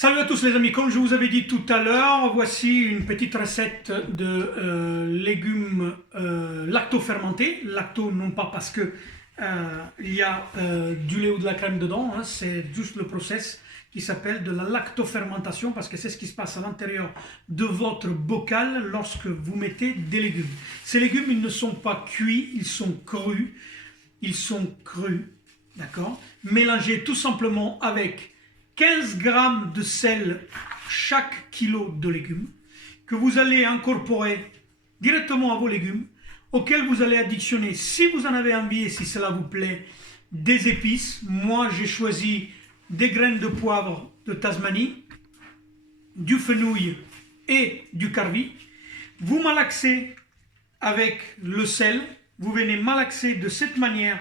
Salut à tous les amis, comme je vous avais dit tout à l'heure, voici une petite recette de légumes lacto-fermentés. Lacto non pas parce que il y a du lait ou de la crème dedans, hein, c'est juste le process qui s'appelle de la lactofermentation parce que c'est ce qui se passe à l'intérieur de votre bocal lorsque vous mettez des légumes. Ces légumes, ils ne sont pas cuits, ils sont crus. Ils sont crus, d'accord? Mélangés tout simplement avec 15 grammes de sel chaque kilo de légumes que vous allez incorporer directement à vos légumes, auxquels vous allez additionner, si vous en avez envie et si cela vous plaît, des épices. Moi, j'ai choisi des graines de poivre de Tasmanie, du fenouil et du carvi. Vous malaxez avec le sel. Vous venez malaxer de cette manière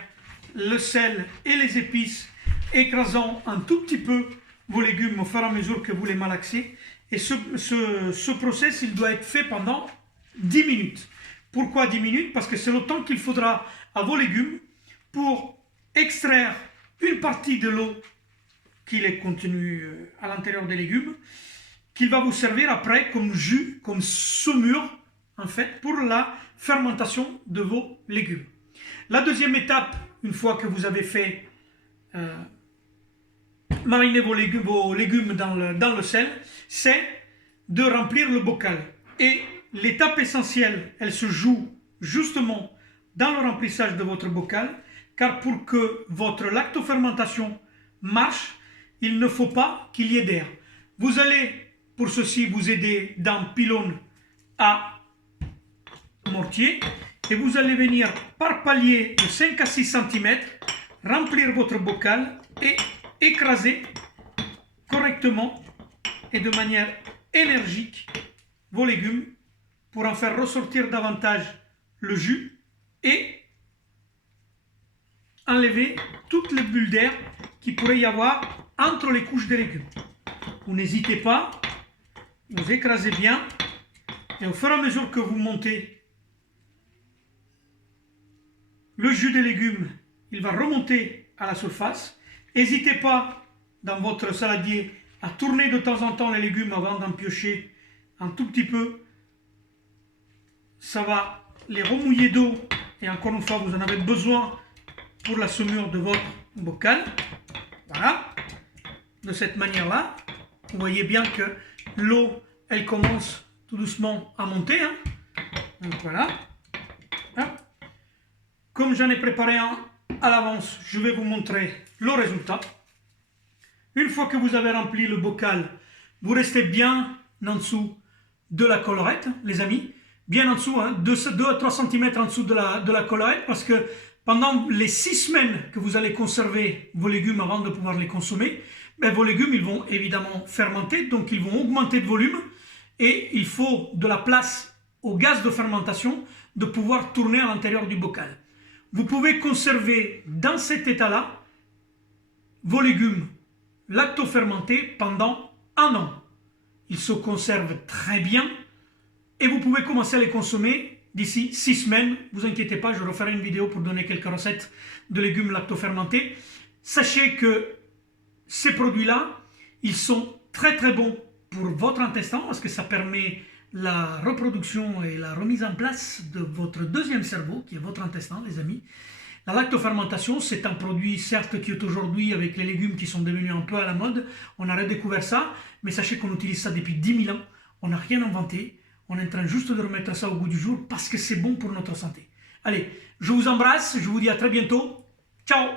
le sel et les épices, écrasant un tout petit peu vos légumes au fur et à mesure que vous les malaxez. Et ce process, il doit être fait pendant 10 minutes. Pourquoi 10 minutes? Parce que c'est le temps qu'il faudra à vos légumes pour extraire une partie de l'eau qui est contenue à l'intérieur des légumes, qu'il va vous servir après comme jus, comme saumure, en fait, pour la fermentation de vos légumes. La deuxième étape, une fois que vous avez fait mariner vos légumes dans le sel, c'est de remplir le bocal. Et l'étape essentielle, elle se joue justement dans le remplissage de votre bocal, car pour que votre lactofermentation marche, il ne faut pas qu'il y ait d'air. Vous allez, pour ceci, vous aider d'un pylône à mortier, et vous allez venir par palier de 5 à 6 cm remplir votre bocal et écraser correctement et de manière énergique vos légumes pour en faire ressortir davantage le jus et enlever toutes les bulles d'air qu'il pourrait y avoir entre les couches des légumes. Vous n'hésitez pas, vous écrasez bien et au fur et à mesure que vous montez le jus des légumes, il va remonter à la surface. N'hésitez pas dans votre saladier à tourner de temps en temps les légumes avant d'en piocher un tout petit peu. Ça va les remouiller d'eau et encore une fois vous en avez besoin pour la saumure de votre bocal. Voilà, de cette manière-là, vous voyez bien que l'eau, elle commence tout doucement à monter. Hein. Donc voilà. Hein. Comme j'en ai préparé un à l'avance, je vais vous montrer le résultat. Une fois que vous avez rempli le bocal, vous restez bien en dessous de la collerette, les amis. Bien en dessous, hein, 2 à 3 cm en dessous de la collerette, parce que pendant les 6 semaines que vous allez conserver vos légumes avant de pouvoir les consommer, ben vos légumes ils vont évidemment fermenter, donc ils vont augmenter de volume et il faut de la place au gaz de fermentation de pouvoir tourner à l'intérieur du bocal. Vous pouvez conserver dans cet état-là vos légumes lactofermentés pendant 1 an. Ils se conservent très bien et vous pouvez commencer à les consommer d'ici 6 semaines. Ne vous inquiétez pas, je referai une vidéo pour donner quelques recettes de légumes lactofermentés. Sachez que ces produits-là, ils sont très très bons pour votre intestin parce que ça permet la reproduction et la remise en place de votre deuxième cerveau, qui est votre intestin, les amis. La lactofermentation, c'est un produit, certes, qui est aujourd'hui, avec les légumes qui sont devenus un peu à la mode, on a redécouvert ça, mais sachez qu'on utilise ça depuis 10 000 ans, on n'a rien inventé, on est en train juste de remettre ça au goût du jour parce que c'est bon pour notre santé. Allez, je vous embrasse, je vous dis à très bientôt, ciao!